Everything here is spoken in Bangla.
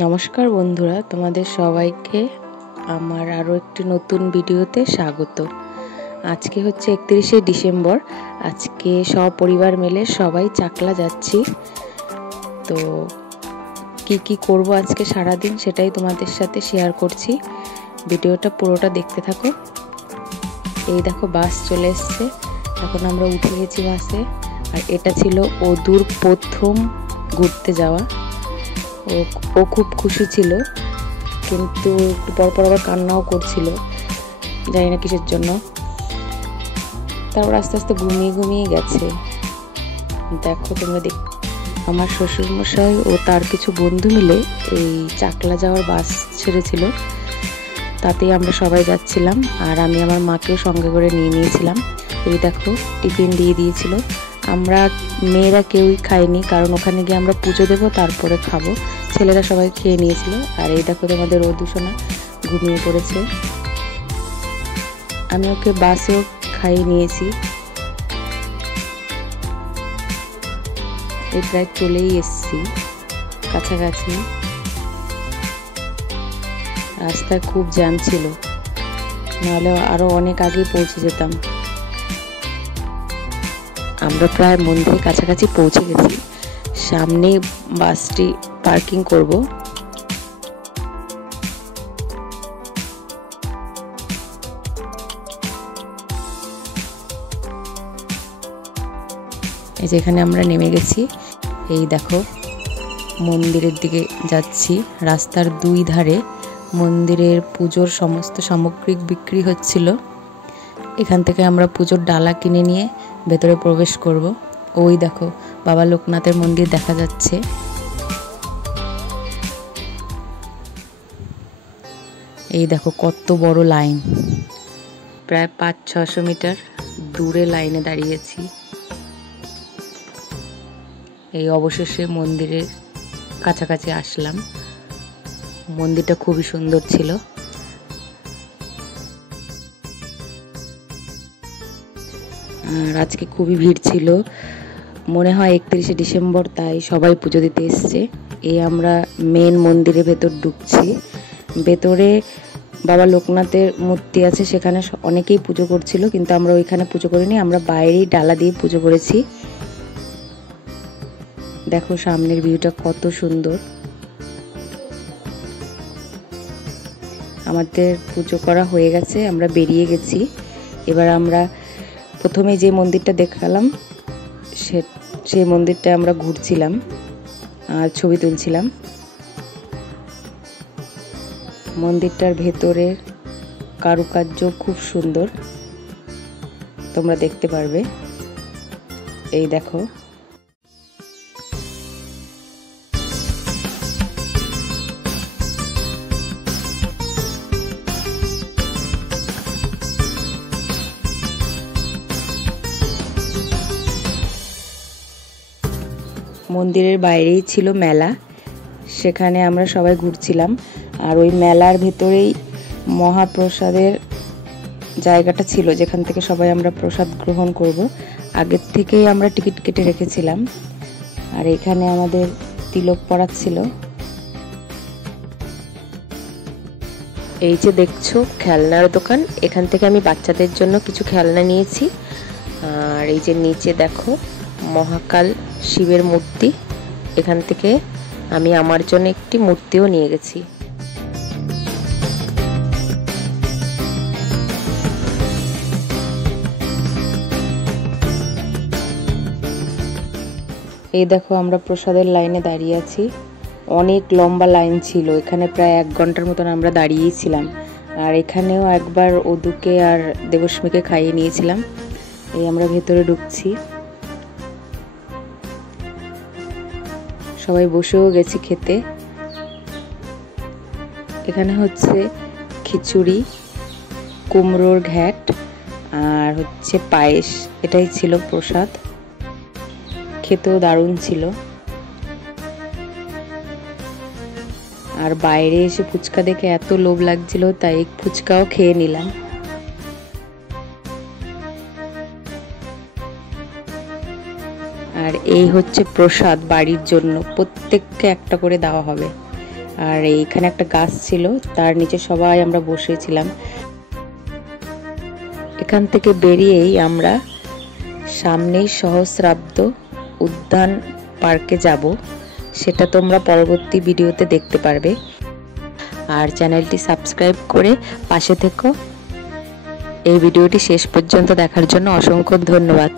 নমস্কার বন্ধুরা, তোমাদের সবাইকে আমার আরও একটি নতুন ভিডিওতে স্বাগত। আজকে হচ্ছে 31শে ডিসেম্বর। আজকে সপরিবার মিলে সবাই চাকলা যাচ্ছি। তো কি করব আজকে সারাদিন সেটাই তোমাদের সাথে শেয়ার করছি। ভিডিওটা পুরোটা দেখতে থাকো। এই দেখো বাস চলে এসছে, এখন আমরা উঠে গেছি বাসে। আর এটা ছিল অদূর প্রথম ঘুরতে যাওয়া। ও খুব খুশি ছিল, কিন্তু একটু পর আবার কান্নাও করছিল, জানি না কিসের জন্য। তারপর আস্তে আস্তে ঘুমিয়ে গেছে। দেখো তোমরা আমার শ্বশুরমশাই ও তার কিছু বন্ধু মিলে এই চাকলা যাওয়ার বাস ছেড়েছিল, তাতেই আমরা সবাই যাচ্ছিলাম। আর আমি আমার মাকেও সঙ্গে করে নিয়েছিলাম। এই দেখো টিফিন দিয়ে দিয়েছিল। আমরা মেয়েরা কেউই খাইনি, কারণ ওখানে গিয়ে আমরা পুজো দেবো, তারপরে খাবো। ছেলেরা সবাই খেয়ে নিয়েছিল। আর এই দেখো তোমাদের অদূষণা ঘুমিয়ে পড়েছে। আমি ওকে বাসেও খাইয়ে নিয়েছি। এই প্রায় চলেই এসছি কাছাকাছি। রাস্তায় খুব জ্যাম ছিল, নাহলে আরো অনেক আগে পৌঁছে যেতাম। আমরা প্রায় মন্দিরের কাছাকাছি পৌঁছে গেছি। সামনে বাসটি পার্কিং করব। এই যে এখানে আমরা নেমে গেছি। এই দেখো মন্দিরের দিকে যাচ্ছি। রাস্তার দুই ধারে মন্দিরের পুজোর সমস্ত সামগ্রিক বিক্রি হচ্ছিল। এখান থেকে আমরা পুজোর ডালা কিনে নিয়ে ভেতরে প্রবেশ করব। ওই দেখো বাবা লোকনাথের মন্দির দেখা যাচ্ছে। এই দেখো কত বড় লাইন, প্রায় 500-600 মিটার দূরে লাইনে দাঁড়িয়েছি। এই অবশেষে মন্দিরের কাছাকাছি আসলাম। মন্দিরটা খুবই সুন্দর ছিল। আর আজকে খুবই ভিড় ছিল, মনে হয় 31শে ডিসেম্বর, তাই সবাই পুজো দিতে এসছে। এই আমরা মেন মন্দিরের ভেতর ঢুকছি। ভেতরে বাবা লোকনাথের মূর্তি আছে, সেখানে অনেকেই পুজো করছিল, কিন্তু আমরা ওইখানে পুজো করিনি। আমরা বাইরেই ডালা দিয়ে পুজো করেছি। দেখো সামনের ভিউটা কত সুন্দর। আমাদের পুজো করা হয়ে গেছে, আমরা বেরিয়ে গেছি। এবার আমরা প্রথমে যে মন্দিরটা দেখালাম সেই মন্দিরটা আমরা ঘুরছিলাম আর ছবি তুলছিলাম। মন্দিরটার ভেতরের কারুকার্য খুব সুন্দর, তোমরা দেখতে পারবে। এই দেখো মন্দিরের বাইরেই ছিল মেলা, সেখানে আমরা সবাই ঘুরছিলাম। আর ওই মেলার ভেতরেই মহাপ্রসাদের জায়গাটা ছিল, যেখান থেকে সবাই আমরা প্রসাদ গ্রহণ করব। আগের থেকেই আমরা টিকিট কেটে রেখেছিলাম। আর এখানে আমাদের তিলক পড়াচ্ছিল। এই যে দেখছো খেলনার দোকান, এখান থেকে আমি বাচ্চাদের জন্য কিছু খেলনা নিয়েছি। আর এই যে নিচে দেখো মহাকাল শিবের মূর্তি, এখান থেকে আমি আমার জন্য একটি মূর্তিও নিয়ে গেছি। এই দেখো আমরা প্রসাদের লাইনে দাঁড়িয়ে আছি। অনেক লম্বা লাইন ছিল, এখানে প্রায় 1 ঘন্টার মতন আমরা দাঁড়িয়েই ছিলাম। আর এখানেও একবার ওদুকে আর দেবস্মীকে খাইয়ে নিয়েছিলাম। এই আমরা ভেতরে ঢুকছি, সবাই বসেও গেছি খেতে। এখানে হচ্ছে খিচুড়ি, কুমড়োর ঘ্যাট আর হচ্ছে পায়েস, এটাই ছিল প্রসাদ। খেতেও দারুণ ছিল। আর বাইরে এসে ফুচকা দেখে এত লোভ লাগছিল, তাই ফুচকাও খেয়ে নিলাম। আর এই হচ্ছে প্রসাদ বাড়ির জন্য, প্রত্যেককে একটা করে দেওয়া হবে। আর এইখানে একটা গাছ ছিল, তার নিচে সবাই আমরা বসেছিলাম। এখান থেকে বেরিয়েই আমরা সামনেই সহস্রাব্দ উদ্যান পার্কে যাব, সেটা তোমরা পরবর্তী ভিডিওতে দেখতে পারবে। আর চ্যানেলটি সাবস্ক্রাইব করে পাশে থেকো। এই ভিডিওটি শেষ পর্যন্ত দেখার জন্য অসংখ্য ধন্যবাদ।